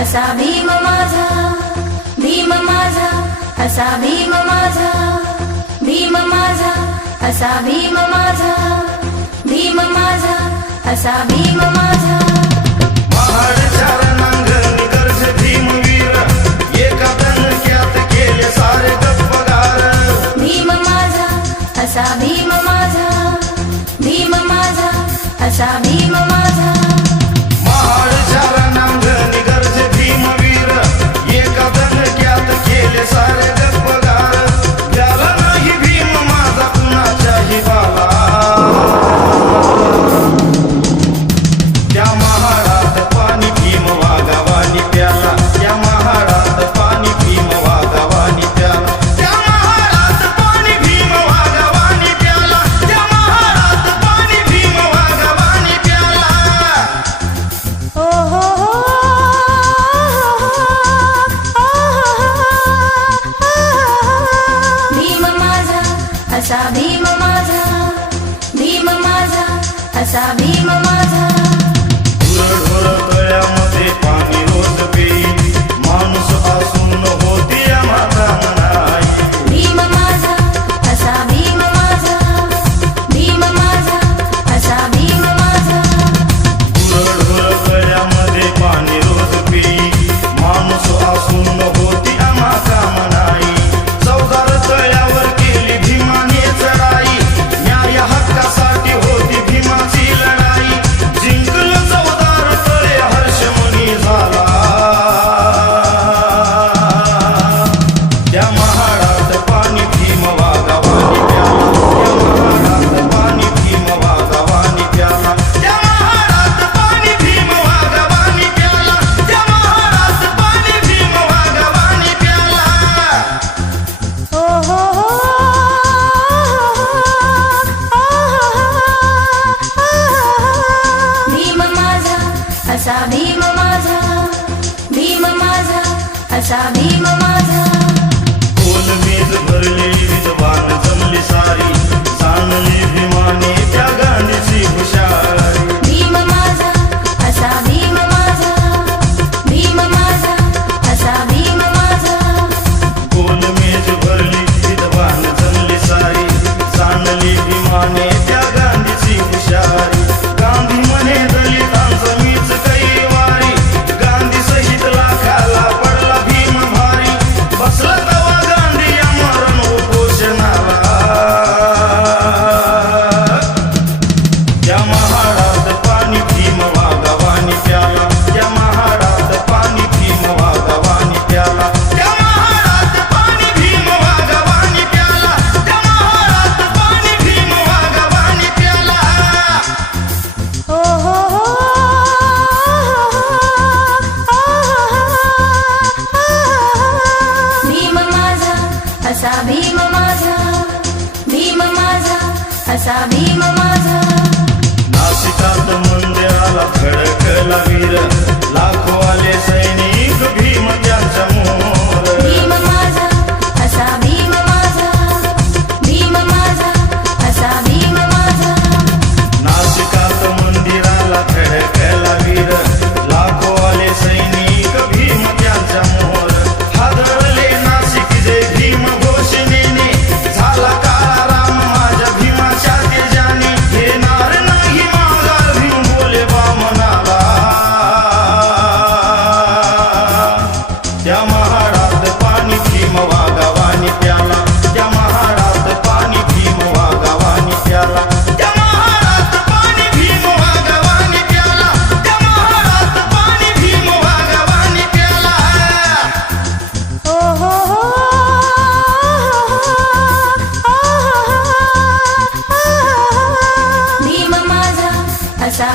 असा भीम माझा, भीम माझा, असा भीम माझा, भीम माझा, असा भीम माझा, भीम माझा, असा भीम माझा. महाड चरणांगणी गर्ज भीमवीर, एका दणक्यात केले सारे गप्पगार. भीम माझा, असा भीम माझा, भीम माझा, असा भीम माझा. महाड चरणांगणी गर्ज भीमवीर, एका दणक्यात केले सारे गप्पगार. द्याला नाही भीम माझा कुणाच्याही बाला. त्या महाडात पाणी भीम वाघावानी प्याला, त्या महाडात पाणी भीम वाघावानी प्याला, त्या महाडात पाणी भीम वाघावानी प्याला, त्या महाडात पाणी भीम वाघावानी प्याला. ओ हो हो, भीम माझा, असा भीम माझा, भीम माझा, असा भीम माझा. ढोर तळ्यामध्ये पाणी रोज पेई, माणूस असून होती माता म्हणाई. भीम माझा, असा भीम माझा, भीम माझा, असा भीम माझा. ढोर तळ्यामध्ये पाणी रोज पेई, माणूस असून होती माता म्हणाई. चौदार तळ्यावर केली भीमाने चढाई, न्याय हक्कासाठी होती भीमाची लढाई. जिंकलं चौदार तळे हर्षमणी झाला. त्या महाडात पाणी भीम वाघावानी प्याला, त्या महाडात पाणी भीम वाघावानी प्याला, त्या महाडात पाणी भीम वाघावानी प्याला, त्या महाडात पाणी भीम वाघावानी प्याला. ओ हो हो, भीम माझा, असा भीम माझा, भीम माझा, असा भीम माझा. गोल मेज भरलेली विद्वान जमली सारी, जाणली भीमाने त्या गांधीची हुशारी. भीम माझा, असा भीम माझा, भीम माझा, असा भीम माझा. गोल मेज भरली विद्वान जमली सारी, जाणली भीमाने त्या गांधीची हुशारी. गांधी म्हणे दलितांचं मीच कैवारी, गांधी सहित लाखाला पडला भीम भारी. बसला तवा गांधी या मरण उपोषणाला. त्या महाडात पाणी भीम वाघावानी प्याला, त्या महाडात पाणी भीम वाघावानी प्याला, त्या महाडात पाणी भीम वाघावानी प्याला, त्या महाडात पाणी भीम वाघावानी प्याला. ओ हो हो, भीम माझा, असा भीम माझा, भीम माझा, असा भीम माझा. नाशिकात मंदिराला खडकला वीर, लाखो आले सैनिक भीम त्यांच्या मोर. भीम माझा, असा भीम माझा, भीम माझा, असा भीम माझा. नाशिकात मंदिराला खडकला वीर, लाखो आले सैनिक भीम त्यांच्या मोर. हादरले नाशिक जे भीम घोषणेने, झाला काळा राम माझ्या भीमाच्या तेजाने. येणार नाही माघार भीम बोले वामनाला. त्या महाडात पाणी भीम वाघावानी प्याला, त्या महाडात पाणी भीम वाघावानी प्याला, त्या महाडात पाणी भीम वाघावानी प्याला, त्या महाडात पाणी भीम वाघावानी प्याला. ओ हो हो, भीम माझा, असा